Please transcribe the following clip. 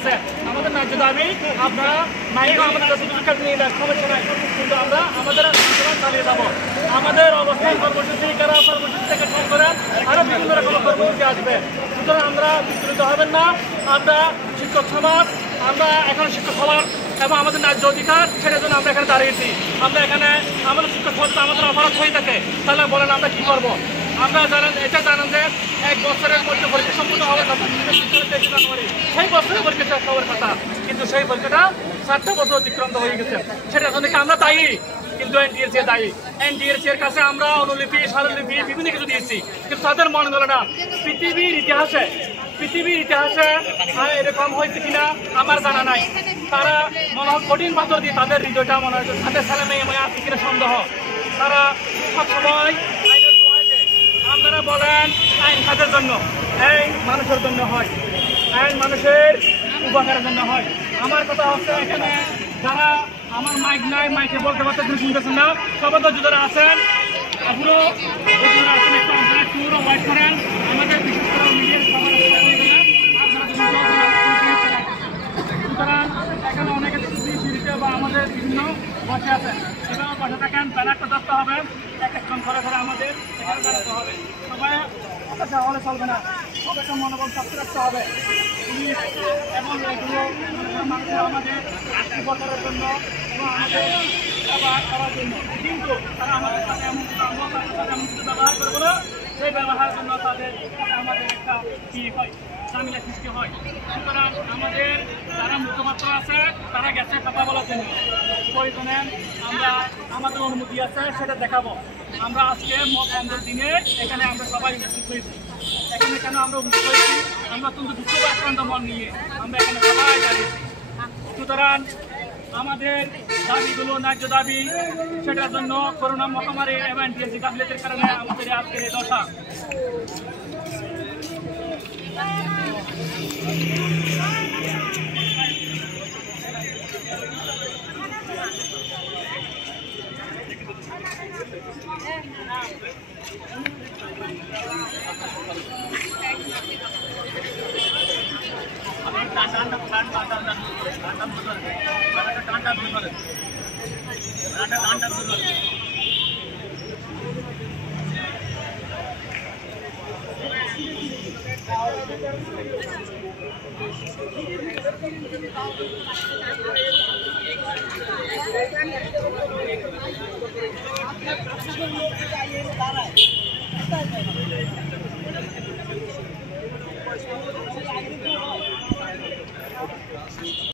আছে আমাদের ন্যায্য দাবি আপনারা মাইকেও আমাদের যতটুকু নিয়ে দেন সমস্যা নাই, কিন্তু আমরা আমাদের আন্দোলন চালিয়ে যাবো। আমাদের অবস্থান কর্মসূচি কারা কর্মসূচি থেকে শুরু করে আরও বিভিন্ন রকম কর্মসূচি আসবে। সুতরাং আমরা বিচলিত হবেন না। আমরা শিক্ষক সমাজ, আমরা এখন শিক্ষক সমাজ এবং আমাদের ন্যায্য অধিকার সেটার জন্য আমরা এখানে দাঁড়িয়েছি। আমরা এখানে আমাদের শিক্ষক সমাজ আমাদের অপরাধ হয়ে থাকে, তাহলে বলেন আমরা কী করবো? আমরা জানেন যে 1 বছরের মধ্যে পরীক্ষা সম্পূর্ণ হওয়ার কথা, 23 জানুয়ারি সেই বছরের পরীক্ষা শেষ হওয়ার কথা, কিন্তু সেই পরীক্ষাটা 7টা বছর অতিক্রান্ত হয়ে গেছে। সেটার জন্য কি আমরা দায়ী? কিন্তু এনটিএসসি দায়ী। এনটিএসসি এর কাছে আমরা অনুলিপি স্মারকলিপি বিভিন্ন কিছু দিয়েছি, কিন্তু তাদের মনে হলো না। পৃথিবীর ইতিহাসে এরকম হয়েছে কিনা আমার জানা নাই। তারা মনে হয় কঠিন পাথর দিয়ে তাদের হৃদয়টা মনে হয় তাদের ছেলে মেয়ে মনে আছে কিনা সন্দেহ। তারা সবসময় আইনের দোহাই দেয়। আপনারা বলেন আইন কাদের জন্য? আইন মানুষের জন্য হয়, আইন মানুষের উপকারের জন্য হয়। আমার কথা হচ্ছে এখানে যারা আমার মাইক নাই, মাইকে বলতে পারতে তুমি শুনতেছেন না, সবাই তো যারা আছেন পুরো যারা আছেন একটু আপনারা পুরো ওয়াইট করেন। আমাদের বিশেষ করে মিডিয়ার সবার সুতরাং এখানে অনেকে সিঁড়িতে বা আমাদের বিভিন্ন বসে আছেন, এভাবে বসে থাকেন। ব্যানারটা ধরতে হবে, একজন ঘরে ঘরে আমাদের এখানে দাঁড়াতে হবে। সবাই হতাশা হলে চলবে না, সবাইকে মনোবল শক্ত রাখতে হবে। পুলিশ এবং এগুলো মানুষের আমাদের আর্থিক বছরের জন্য এবং আমাদের ব্যবহার করার জন্য, কিন্তু তারা আমাদের সাথে এমন কিছু ব্যবহার করবো না, সেই ব্যবহারের জন্য তাদের আমাদের একটা কি হয়, ঝামেলা সৃষ্টি হয়। সুতরাং আমাদের যারা মুখপাত্র আছে তারা গেছে কথা বলার জন্য, প্রয়োজনে আমরা আমাদের অনুমতি আছে সেটা দেখাবো। আমরা আজকে বন্ধের দিনে এখানে আমরা সবাই উপস্থিত হয়েছি। এখানে কেন আমরা উপস্থিত হয়েছি? আমরা কিন্তু দুঃখ আক্রান্ত মন নিয়ে আমরা এখানে সবাই দাঁড়িয়েছি। সুতরাং আমাদের দাবিগুলো ন্যায্য দাবি, সেটার জন্য করোনা মহামারী এবং এনটিএসসি গাফিলতির কারণে আমাদের আজকের এই দশা।